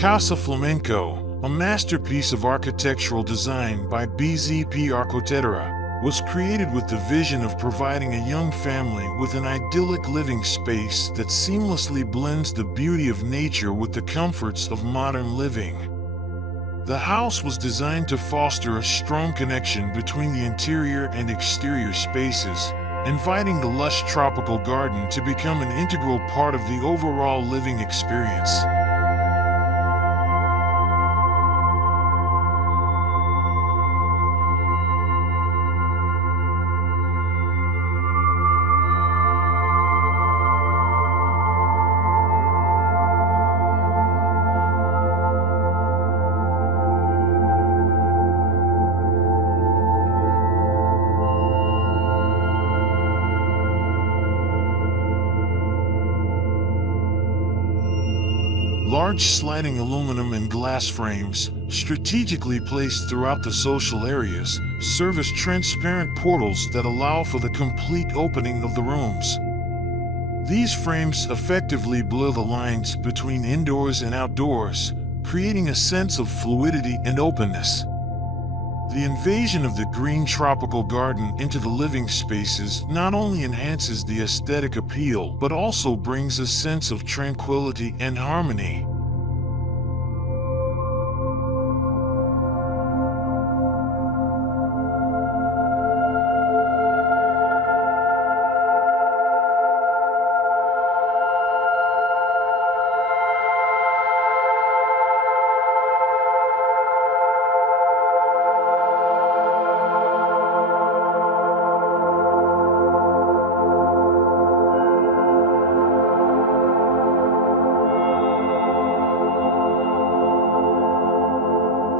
Casa Flamenco, a masterpiece of architectural design by BZP Arquitectura, was created with the vision of providing a young family with an idyllic living space that seamlessly blends the beauty of nature with the comforts of modern living. The house was designed to foster a strong connection between the interior and exterior spaces, inviting the lush tropical garden to become an integral part of the overall living experience. Large sliding aluminum and glass frames, strategically placed throughout the social areas, serve as transparent portals that allow for the complete opening of the rooms. These frames effectively blur the lines between indoors and outdoors, creating a sense of fluidity and openness. The invasion of the green tropical garden into the living spaces not only enhances the aesthetic appeal but also brings a sense of tranquility and harmony.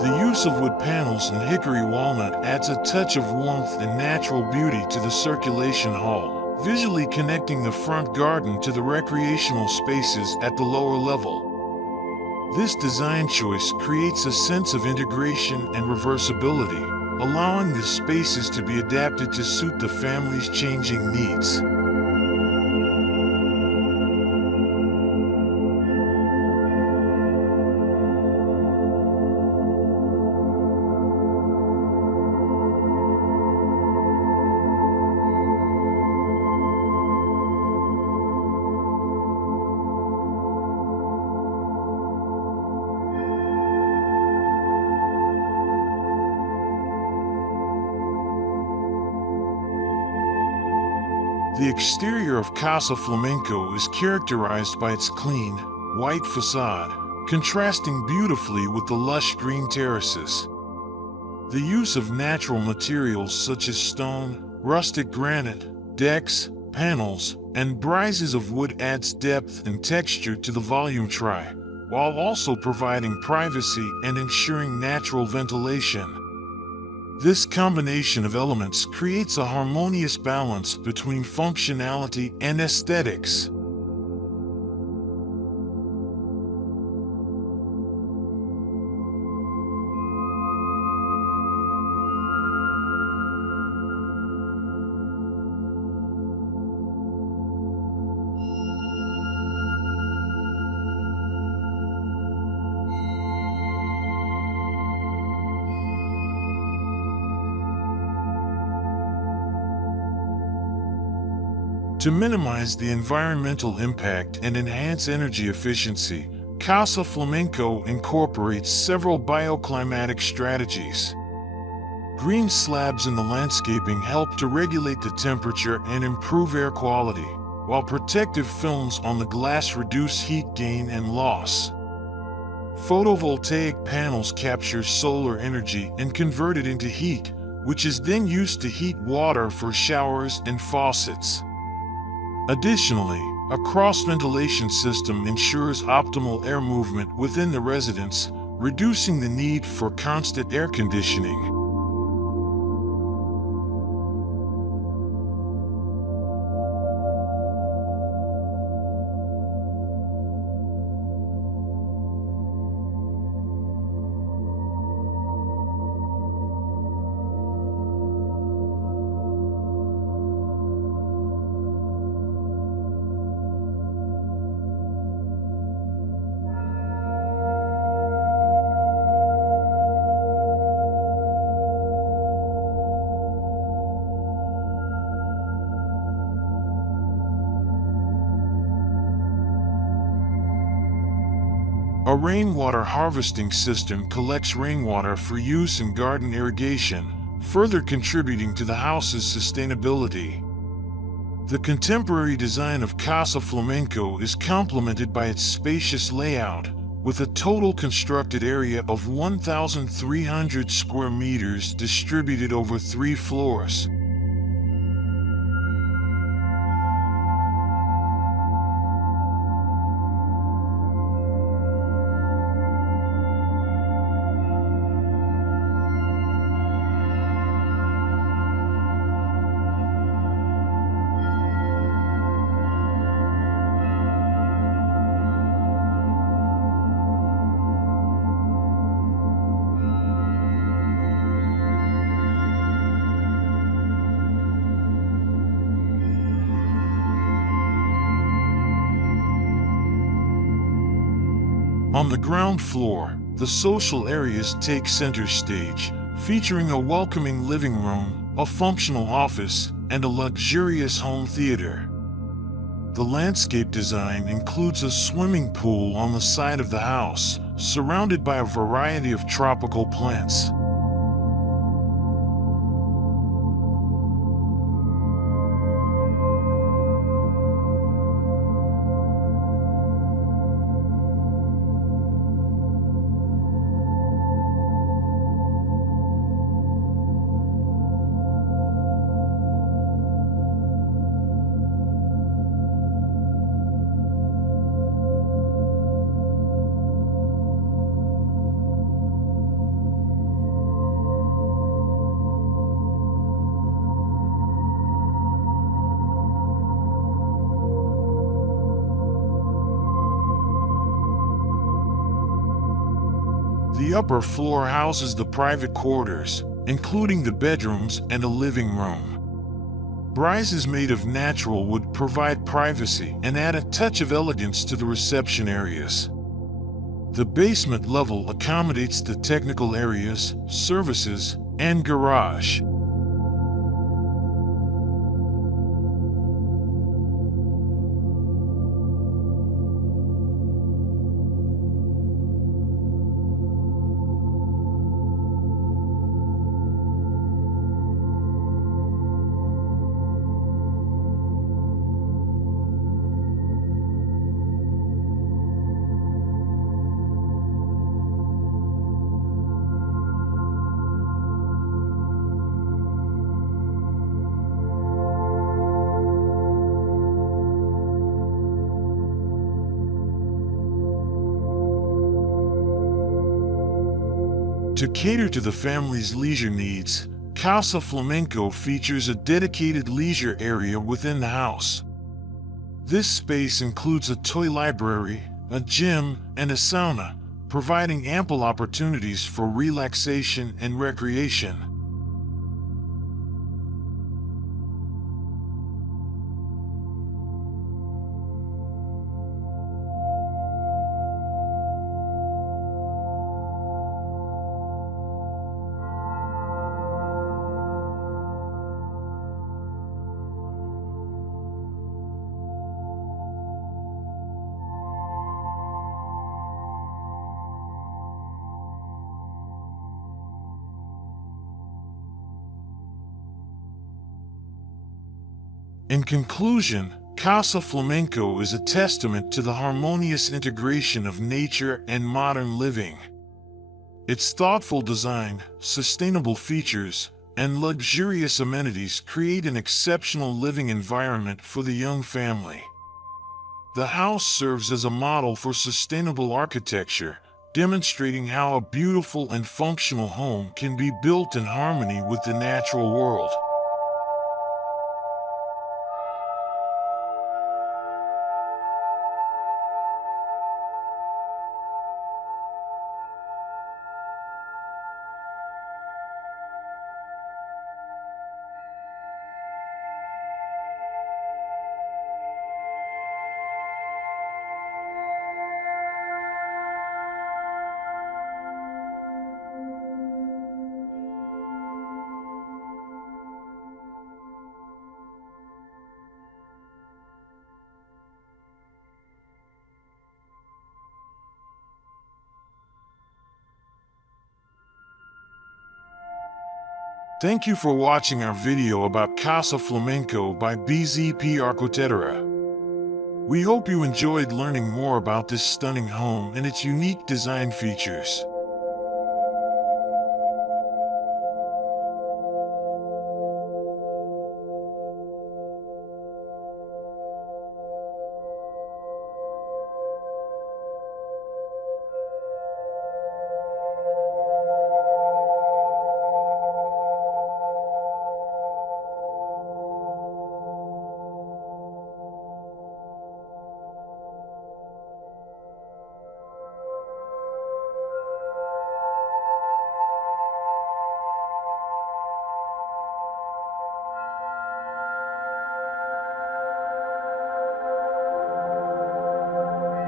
The use of wood panels and hickory walnut adds a touch of warmth and natural beauty to the circulation hall, visually connecting the front garden to the recreational spaces at the lower level. This design choice creates a sense of integration and reversibility, allowing the spaces to be adapted to suit the family's changing needs. The exterior of Casa Flamenco is characterized by its clean, white facade, contrasting beautifully with the lush green terraces. The use of natural materials such as stone, rustic granite, decks, panels, and brises of wood adds depth and texture to the volume tri, while also providing privacy and ensuring natural ventilation. This combination of elements creates a harmonious balance between functionality and aesthetics. To minimize the environmental impact and enhance energy efficiency, Casa Flamenco incorporates several bioclimatic strategies. Green slabs in the landscaping help to regulate the temperature and improve air quality, while protective films on the glass reduce heat gain and loss. Photovoltaic panels capture solar energy and convert it into heat, which is then used to heat water for showers and faucets. Additionally, a cross-ventilation system ensures optimal air movement within the residence, reducing the need for constant air conditioning. A rainwater harvesting system collects rainwater for use in garden irrigation, further contributing to the house's sustainability. The contemporary design of Casa Flamenco is complemented by its spacious layout, with a total constructed area of 1,300 square meters distributed over 3 floors. On the ground floor, the social areas take center stage, featuring a welcoming living room, a functional office, and a luxurious home theater. The landscape design includes a swimming pool on the side of the house, surrounded by a variety of tropical plants. The upper floor houses the private quarters, including the bedrooms and a living room. Brizes made of natural wood provide privacy and add a touch of elegance to the reception areas. The basement level accommodates the technical areas, services, and garage. To cater to the family's leisure needs, Casa Flamenco features a dedicated leisure area within the house. This space includes a toy library, a gym, and a sauna, providing ample opportunities for relaxation and recreation. In conclusion, Casa Flamenco is a testament to the harmonious integration of nature and modern living. Its thoughtful design, sustainable features, and luxurious amenities create an exceptional living environment for the young family. The house serves as a model for sustainable architecture, demonstrating how a beautiful and functional home can be built in harmony with the natural world. Thank you for watching our video about Casa Flamenco by BZP Arquitectura. We hope you enjoyed learning more about this stunning home and its unique design features.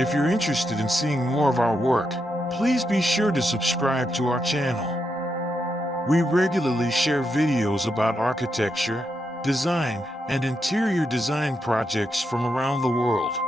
If you're interested in seeing more of our work, please be sure to subscribe to our channel. We regularly share videos about architecture, design, and interior design projects from around the world.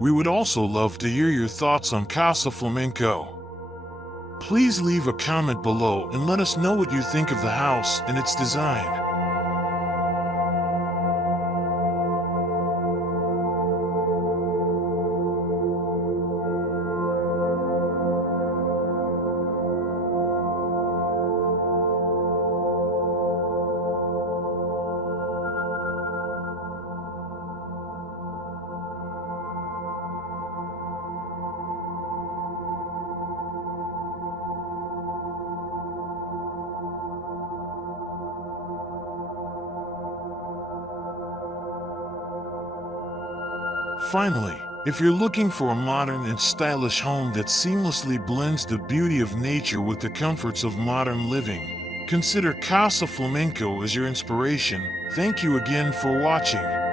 We would also love to hear your thoughts on Casa Flamenco. Please leave a comment below and let us know what you think of the house and its design. Finally, if you're looking for a modern and stylish home that seamlessly blends the beauty of nature with the comforts of modern living, consider Casa Flamenco as your inspiration. Thank you again for watching.